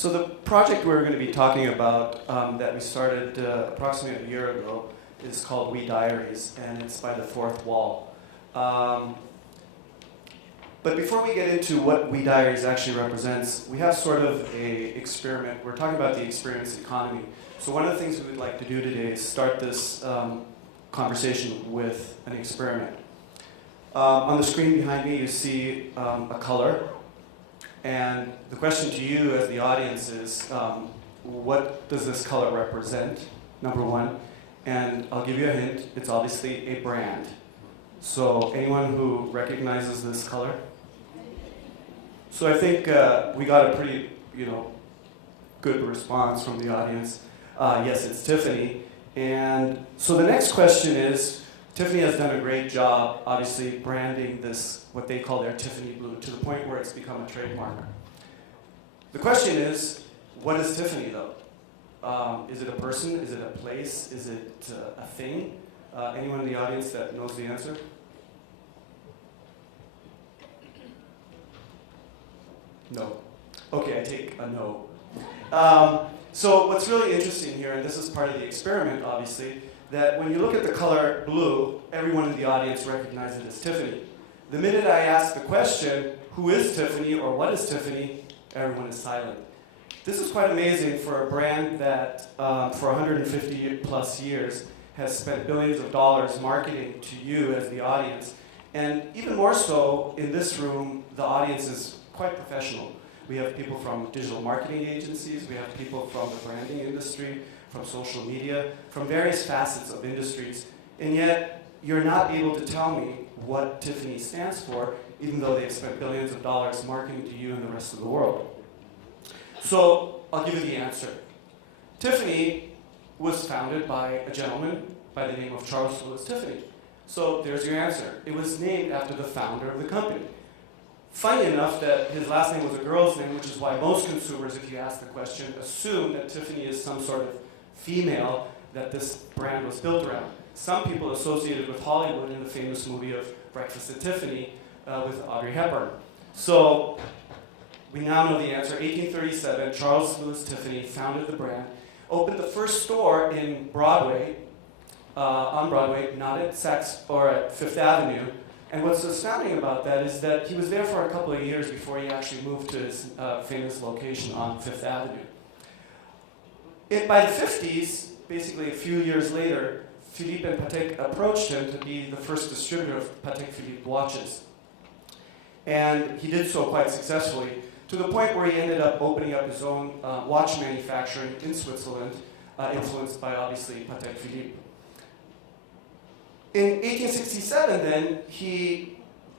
So the project we're going to be talking about that we started approximately a year ago is called We Diaries, and it's by the Fourth Wall. But before we get into what We Diaries actually represents, we have sort of a experiment. We're talking about the experience economy. So one of the things we would like to do today is start this conversation with an experiment. On the screen behind me, you see a color. And the question to you as the audience is, what does this color represent, number one? And I'll give you a hint, it's obviously a brand. So anyone who recognizes this color? So I think we got a pretty, good response from the audience. Yes, it's Tiffany. And so the next question is, Tiffany has done a great job, obviously, branding this, what they call their Tiffany blue, to the point where it's become a trademark. The question is, what is Tiffany, though? Is it a person? Is it a place? Is it a thing? Anyone in the audience that knows the answer? No. Okay, I take a no. So what's really interesting here, and this is part of the experiment, obviously, that when you look at the color blue, everyone in the audience recognizes it as Tiffany. The minute I ask the question, who is Tiffany or what is Tiffany, everyone is silent. This is quite amazing for a brand that for 150 plus years has spent billions of dollars marketing to you as the audience. And even more so, in this room, the audience is quite professional. We have people from digital marketing agencies, we have people from the branding industry, from social media, from various facets of industries, and yet you're not able to tell me what Tiffany stands for, even though they've spent billions of dollars marketing to you and the rest of the world. So I'll give you the answer. Tiffany was founded by a gentleman by the name of Charles Louis Tiffany. So there's your answer. It was named after the founder of the company. Funny enough that his last name was a girl's name, which is why most consumers, if you ask the question, assume that Tiffany is some sort of female that this brand was built around. Some people associated with Hollywood in the famous movie of Breakfast at Tiffany with Audrey Hepburn. So we now know the answer. 1837, Charles Louis Tiffany founded the brand, opened the first store in Broadway, on Broadway, not at Saks or at Fifth Avenue. And what's astounding about that is that he was there for a couple of years before he actually moved to his famous location on Fifth Avenue. By the 50s, basically a few years later, Philippe and Patek approached him to be the first distributor of Patek Philippe watches. And he did so quite successfully, to the point where he ended up opening up his own watch manufacturing in Switzerland, influenced by, obviously, Patek Philippe. In 1867, then, he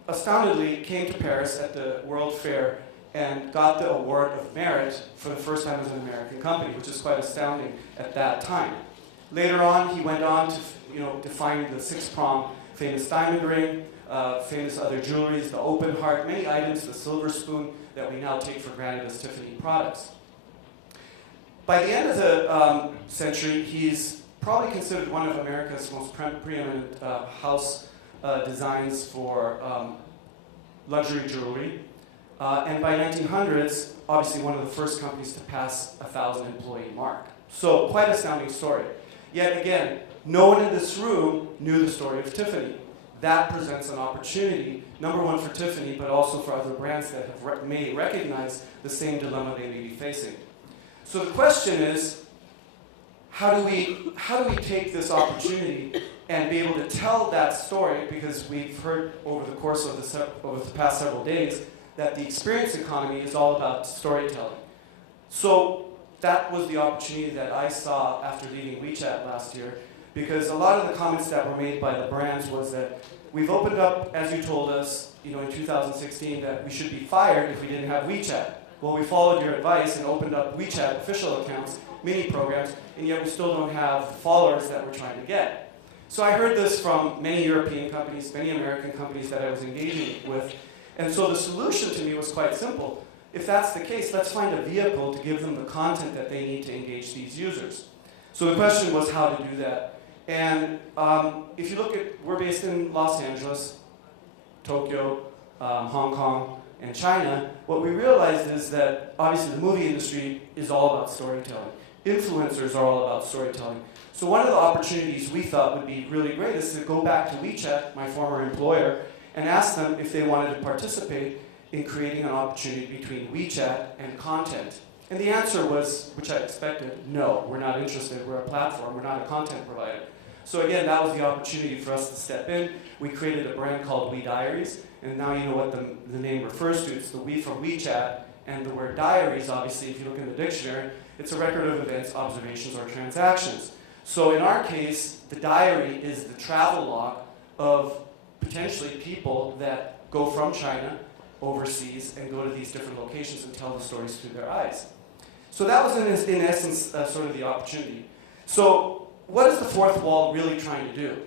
astoundingly came to Paris at the World Fair and got the award of merit for the first time as an American company, which is quite astounding at that time. Later on, he went on to define the six-prong famous diamond ring, famous other jewelries, the open heart, many items, the silver spoon that we now take for granted as Tiffany products. By the end of the century, he's probably considered one of America's most preeminent house designs for luxury jewelry. And by 1900s, obviously one of the first companies to pass 1,000 employee mark. So quite an astounding story. Yet again, no one in this room knew the story of Tiffany. That presents an opportunity, number one for Tiffany, but also for other brands that have may recognize the same dilemma they may be facing. So the question is, how do we take this opportunity and be able to tell that story? Because we've heard over the course of the past several days that the experience economy is all about storytelling. So that was the opportunity that I saw after leaving WeChat last year, because a lot of the comments that were made by the brands was that we've opened up, as you told us, in 2016, that we should be fired if we didn't have WeChat. Well, we followed your advice and opened up WeChat official accounts, mini programs, and yet we still don't have the followers that we're trying to get. So I heard this from many European companies, many American companies that I was engaging with, and so the solution to me was quite simple. If that's the case, let's find a vehicle to give them the content that they need to engage these users. So the question was how to do that. And if you look at, we're based in Los Angeles, Tokyo, Hong Kong, and China, what we realized is that obviously the movie industry is all about storytelling. Influencers are all about storytelling. So one of the opportunities we thought would be really great is to go back to WeChat, my former employer, and ask them if they wanted to participate in creating an opportunity between WeChat and content. And the answer was, which I expected, no, we're not interested, we're a platform, we're not a content provider. So again, that was the opportunity for us to step in. We created a brand called We Diaries, and now you know what the name refers to. It's the We from WeChat, and the word diaries, obviously, if you look in the dictionary, it's a record of events, observations, or transactions. So in our case, the diary is the travel log of potentially people that go from China overseas and go to these different locations and tell the stories through their eyes. So that was in essence sort of the opportunity. So what is the fourth wall really trying to do?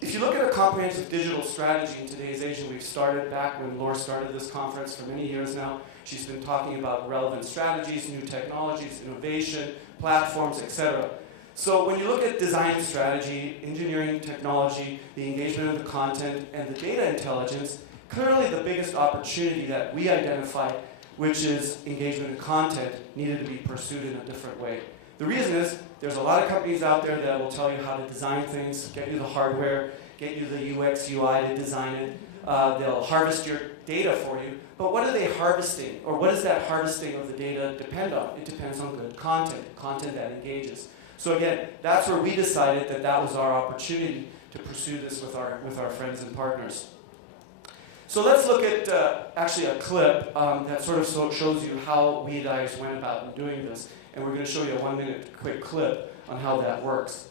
If you look at a comprehensive digital strategy in today's age, and we've started back when Laura started this conference for many years now, she's been talking about relevant strategies, new technologies, innovation, platforms, etc. So when you look at design strategy, engineering technology, the engagement of the content, and the data intelligence, clearly the biggest opportunity that we identified, which is engagement in content, needed to be pursued in a different way. The reason is, there's a lot of companies out there that will tell you how to design things, get you the hardware, get you the UX, UI to design it. They'll harvest your data for you. But what are they harvesting? Or what does that harvesting of the data depend on? It depends on good content, content that engages. So again, that's where we decided that that was our opportunity to pursue this with our friends and partners. So let's look at actually a clip that sort of shows you how We Diaries went about in doing this. And we're going to show you a 1-minute quick clip on how that works.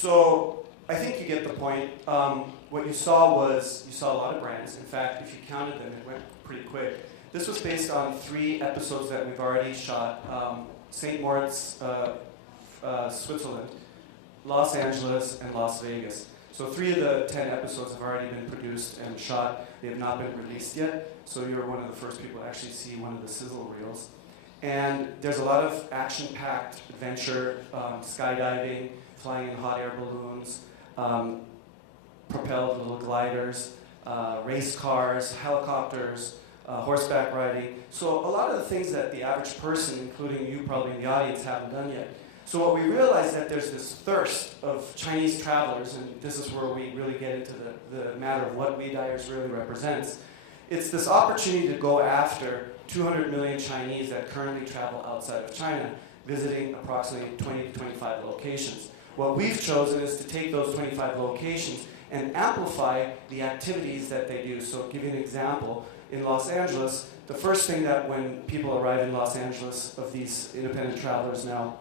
So I think you get the point. What you saw was, you saw a lot of brands. In fact, if you counted them, it went pretty quick. This was based on 3 episodes that we've already shot. St. Moritz, Switzerland, Los Angeles, and Las Vegas. So 3 of the 10 episodes have already been produced and shot. They have not been released yet. So you're one of the first people to actually see one of the sizzle reels. And there's a lot of action-packed adventure, skydiving, flying in hot air balloons, propelled little gliders, race cars, helicopters, horseback riding. So a lot of the things that the average person, including you probably in the audience, haven't done yet. So what we realized that there's this thirst of Chinese travelers, and this is where we really get into the matter of what We Diaries really represents. It's this opportunity to go after 200 million Chinese that currently travel outside of China, visiting approximately 20 to 25 locations. What we've chosen is to take those 25 locations and amplify the activities that they do. So I'll give you an example. In Los Angeles, the first thing that when people arrive in Los Angeles, of these independent travelers now,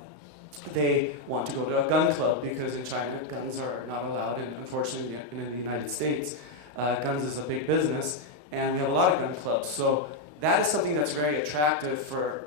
they want to go to a gun club because in China, guns are not allowed, and unfortunately in the United States, guns is a big business, and we have a lot of gun clubs. So that is something that's very attractive for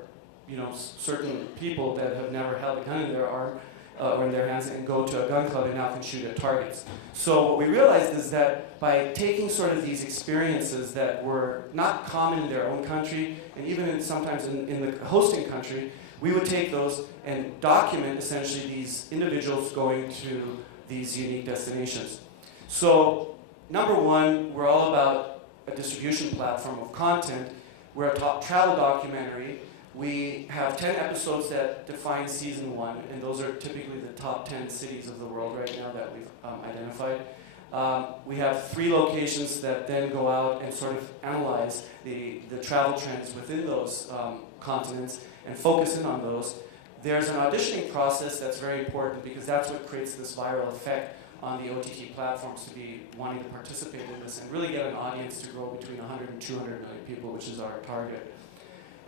certain people that have never held a gun in their arm. or in their hands and go to a gun club and now can shoot at targets. So what we realized is that by taking sort of these experiences that were not common in their own country, and even sometimes in the hosting country, we would take those and document essentially these individuals going to these unique destinations. So number one, we're all about a distribution platform of content. We're a top travel documentary. We have 10 episodes that define season 1, and those are typically the top 10 cities of the world right now that we've identified. We have 3 locations that then go out and sort of analyze the travel trends within those continents and focus in on those. There's an auditioning process that's very important because that's what creates this viral effect on the OTT platforms to be wanting to participate in this and really get an audience to grow between 100 and 200 million people, which is our target.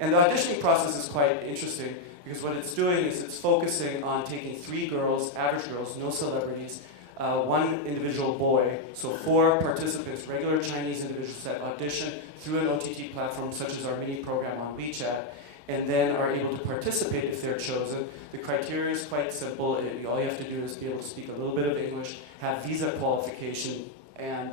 And the auditioning process is quite interesting because what it's doing is it's focusing on taking 3 girls, average girls, no celebrities, 1 individual boy, so 4 participants, regular Chinese individuals that audition through an OTT platform such as our mini program on WeChat, and then are able to participate if they're chosen. The criteria is quite simple. All you have to do is be able to speak a little bit of English, have visa qualification, and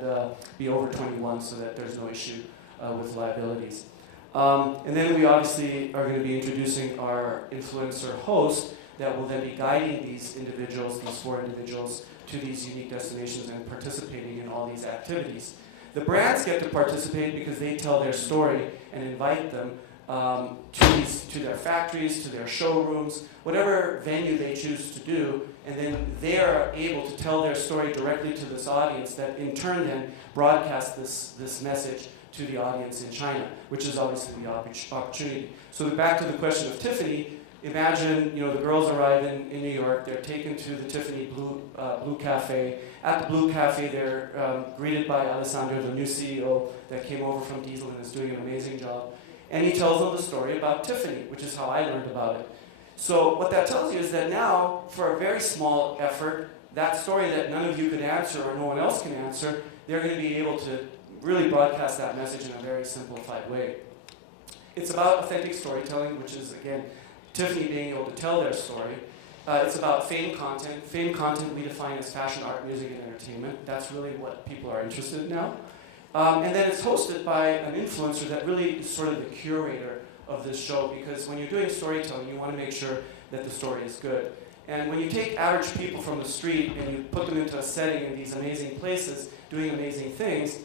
be over 21 so that there's no issue with liabilities. And then we obviously are going to be introducing our influencer host that will then be guiding these individuals, these 4 individuals, to these unique destinations and participating in all these activities. The brands get to participate because they tell their story and invite them to their factories, to their showrooms, whatever venue they choose to do, and then they are able to tell their story directly to this audience that in turn then broadcast this message to the audience in China, which is obviously the opportunity. So back to the question of Tiffany, imagine the girls arrive in New York, they're taken to the Tiffany Blue Cafe. At the Blue Cafe, they're greeted by Alessandro, the new CEO that came over from Diesel and is doing an amazing job. And he tells them the story about Tiffany, which is how I learned about it. So what that tells you is that now, for a very small effort, that story that none of you could answer or no one else can answer, they're going to be able to really broadcast that message in a very simplified way. It's about authentic storytelling, which is, again, Tiffany being able to tell their story. It's about fame content. Fame content we define as fashion, art, music, and entertainment. That's really what people are interested in now. And then it's hosted by an influencer that really is sort of the curator of this show, because when you're doing storytelling, you want to make sure that the story is good. And when you take average people from the street and you put them into a setting in these amazing places, doing amazing things,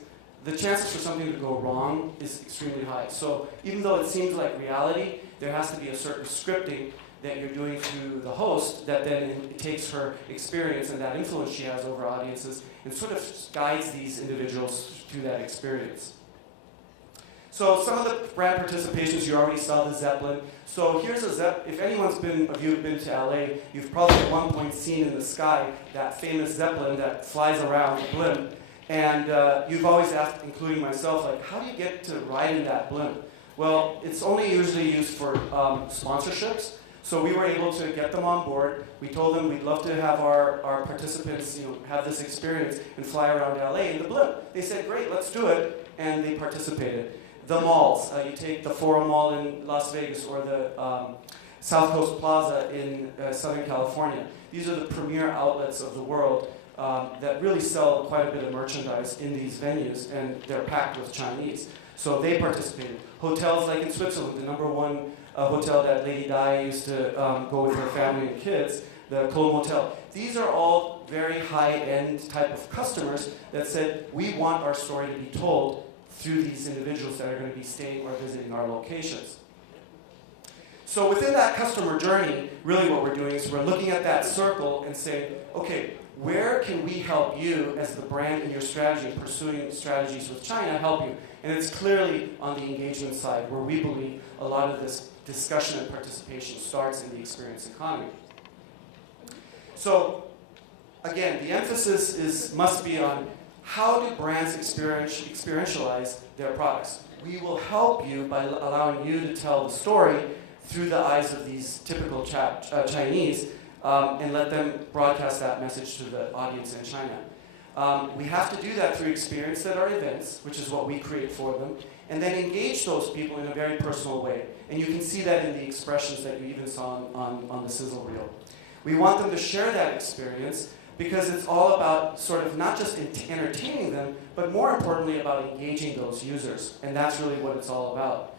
the chances for something to go wrong is extremely high. So even though it seems like reality, there has to be a certain scripting that you're doing through the host that then it takes her experience and that influence she has over audiences and sort of guides these individuals through that experience. So some of the brand participations, you already saw the Zeppelin. So here's a Zeppelin. If anyone's been to LA, you've probably at one point seen in the sky that famous Zeppelin that flies around, the blimp. And you've always asked, including myself, like, how do you get to ride in that blimp? Well, it's only usually used for sponsorships. So we were able to get them on board. We told them we'd love to have our participants have this experience and fly around LA in the blimp. They said, great, let's do it. And they participated. The malls, you take the Forum Mall in Las Vegas or the South Coast Plaza in Southern California. These are the premier outlets of the world that really sell quite a bit of merchandise in these venues, and they're packed with Chinese. So they participated. Hotels like in Switzerland, the #1 hotel that Lady Di used to go with her family and kids, the Cologne Hotel. These are all very high-end type of customers that said, we want our story to be told through these individuals that are going to be staying or visiting our locations. So within that customer journey, really what we're doing is we're looking at that circle and saying, okay, where can we help you as the brand in your strategy, pursuing strategies with China, help you? And it's clearly on the engagement side where we believe a lot of this discussion and participation starts in the experience economy. So again, the emphasis must be on how do brands experientialize their products? We will help you by allowing you to tell the story through the eyes of these typical Chinese and let them broadcast that message to the audience in China. We have to do that through experience at our events, which is what we create for them, and then engage those people in a very personal way. And you can see that in the expressions that you even saw on the sizzle reel. We want them to share that experience because it's all about sort of not just entertaining them, but more importantly about engaging those users. And that's really what it's all about.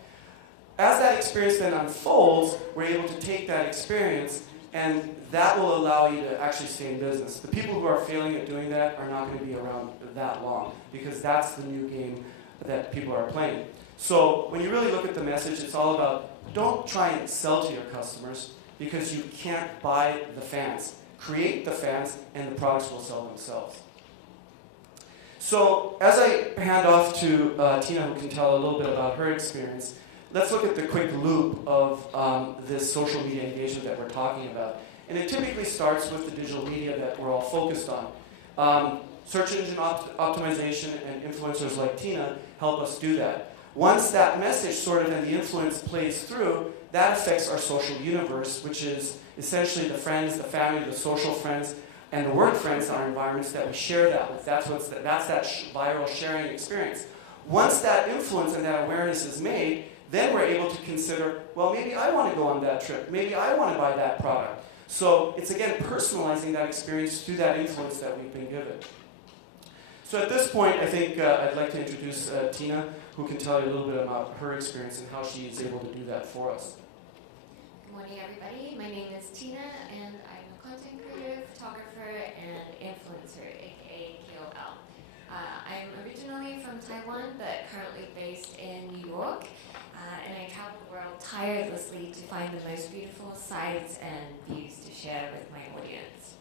As that experience then unfolds, we're able to take that experience, and that will allow you to actually stay in business. The people who are failing at doing that are not going to be around that long, because that's the new game that people are playing. So when you really look at the message, it's all about don't try and sell to your customers, because you can't buy the fans. Create the fans, and the products will sell themselves. So as I hand off to Tina, who can tell a little bit about her experience, let's look at the quick loop of this social media engagement that we're talking about. And it typically starts with the digital media that we're all focused on. Search engine optimization and influencers like Tina help us do that. Once that message sort of and the influence plays through, that affects our social universe, which is essentially the friends, the family, the social friends, and the work friends in our environments that we share that with. That's that viral sharing experience. Once that influence and that awareness is made, then we're able to consider, well, maybe I want to go on that trip. Maybe I want to buy that product. So it's, again, personalizing that experience through that influence that we've been given. So at this point, I think I'd like to introduce Tina, who can tell you a little bit about her experience and how she is able to do that for us. Good morning, everybody. My name is Tina, and I'm a content creator, photographer, and influencer, aka KOL. I'm originally from Taiwan, but currently based in New York, and I travel the world tirelessly to find the most beautiful sights and views to share with my audience.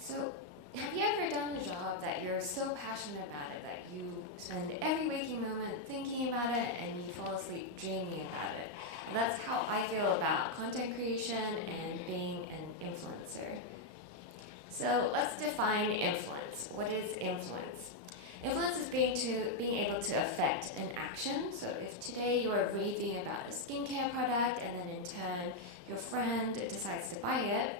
So, have you ever done a job that you're so passionate about it that you spend every waking moment thinking about it and you fall asleep dreaming about it? And that's how I feel about content creation and being an influencer. So let's define influence. What is influence? Influence is being able to affect an action. So if today you are raving about a skincare product and then in turn your friend decides to buy it,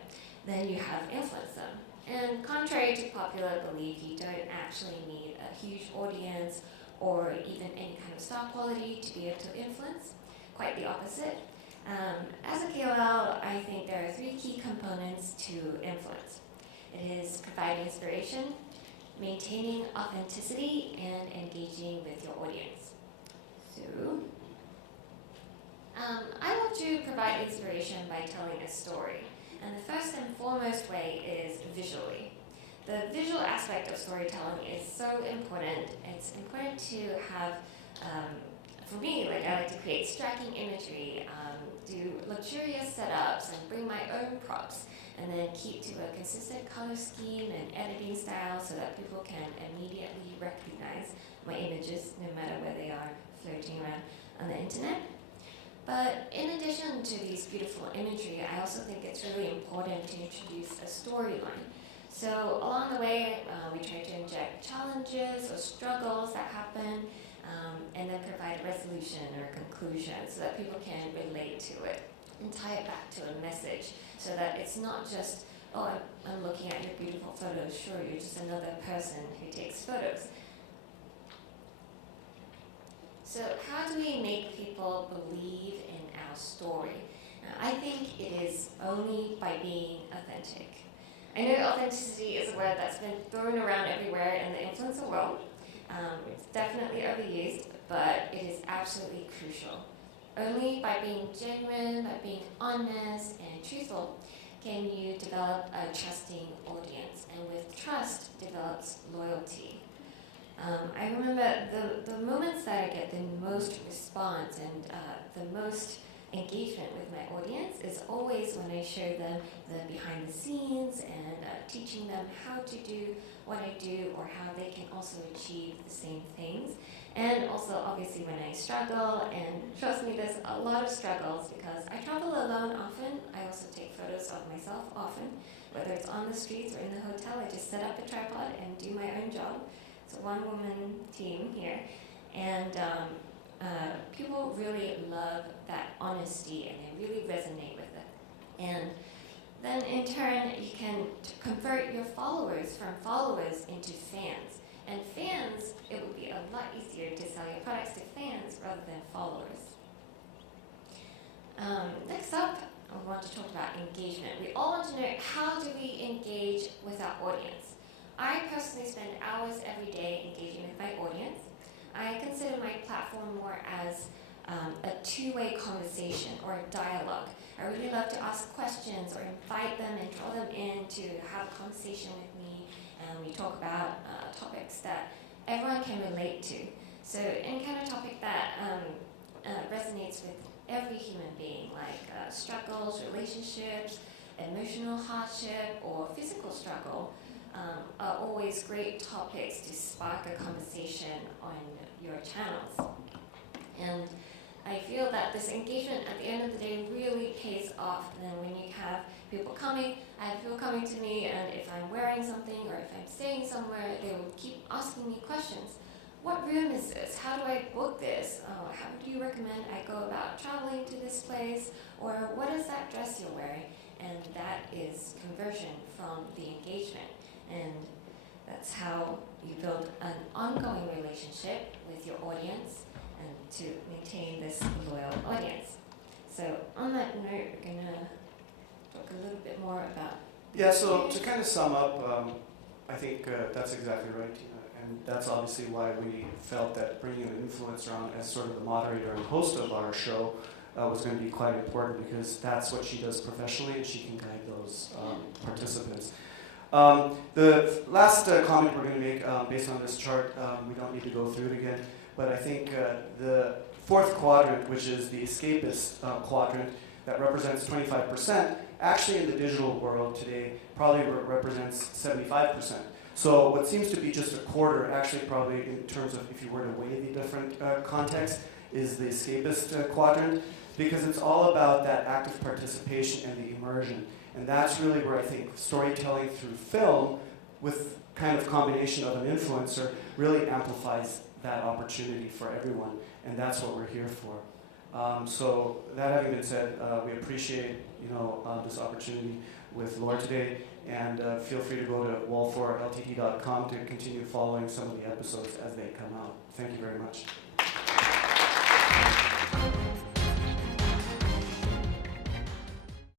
then you have influenced them. And contrary to popular belief, you don't actually need a huge audience or even any kind of star quality to be able to influence. Quite the opposite. As a KOL, I think there are 3 key components to influence. It is providing inspiration, maintaining authenticity, and engaging with your audience. So, I want to provide inspiration by telling a story. And the first and foremost way is visually. The visual aspect of storytelling is so important. It's important to have, for me, I like to create striking imagery, do luxurious setups, and bring my own props, and then keep to a consistent color scheme and editing style so that people can immediately recognize my images no matter where they are floating around on the internet. But in addition to these beautiful imagery, I also think it's really important to introduce a storyline. So along the way, we try to inject challenges or struggles that happen, and then provide a resolution or conclusion so that people can relate to it and tie it back to a message so that it's not just, oh, I'm looking at your beautiful photos. Sure, you're just another person who takes photos. So how do we make people believe in our story? Now, I think it is only by being authentic. I know authenticity is a word that's been thrown around everywhere in the influencer world. It's definitely overused, but it is absolutely crucial. Only by being genuine, by being honest and truthful, can you develop a trusting audience. And with trust develops loyalty. I remember the moments that I get the most response and the most engagement with my audience is always when I show them the behind the scenes and teaching them how to do what I do or how they can also achieve the same things. And also obviously when I struggle, and trust me, there's a lot of struggles because I travel alone often. I also take photos of myself often, whether it's on the streets or in the hotel. I just set up a tripod and do my own job. It's a one-woman team here, and people really love that honesty and they really resonate with it. And then in turn, you can convert your followers from followers into fans. And fans, it would be a lot easier to sell your products to fans rather than followers. Next up, I want to talk about engagement. We all want to know, how do we engage with our audience? I personally spend hours every day engaging with my audience. I consider my platform more as a two-way conversation or a dialogue. I really love to ask questions or invite them and draw them in to have a conversation with me, and we talk about topics that everyone can relate to. So any kind of topic that resonates with every human being, like struggles, relationships, emotional hardship, or physical struggle, are always great topics to spark a conversation on your channels. And I feel that this engagement at the end of the day really pays off. And then when you have people coming, I have people coming to me, and if I'm wearing something or if I'm staying somewhere, they will keep asking me questions. What room is this? How do I book this? How do you recommend I go about traveling to this place? Or what is that dress you're wearing? And that is conversion from the engagement. And that's how you build an ongoing relationship with your audience and to maintain this loyal audience. So on that note, we're going to talk a little bit more about... Yeah, so to kind of sum up, I think that's exactly right, Tina. And that's obviously why we felt that bringing an influencer on as sort of the moderator and host of our show was going to be quite important, because that's what she does professionally, and she can guide those participants. The last comment we're going to make based on this chart, we don't need to go through it again, but I think the fourth quadrant, which is the escapist quadrant, that represents 25%, actually in the digital world today probably represents 75%. So what seems to be just a quarter, actually probably in terms of if you were to weigh the different contexts, is the escapist quadrant, because it's all about that active participation and the immersion. And that's really where I think storytelling through film, with kind of combination of an influencer, really amplifies that opportunity for everyone. And that's what we're here for. So that having been said, we appreciate this opportunity with Laura today, and feel free to go to wall4ltd.com to continue following some of the episodes as they come out. Thank you very much.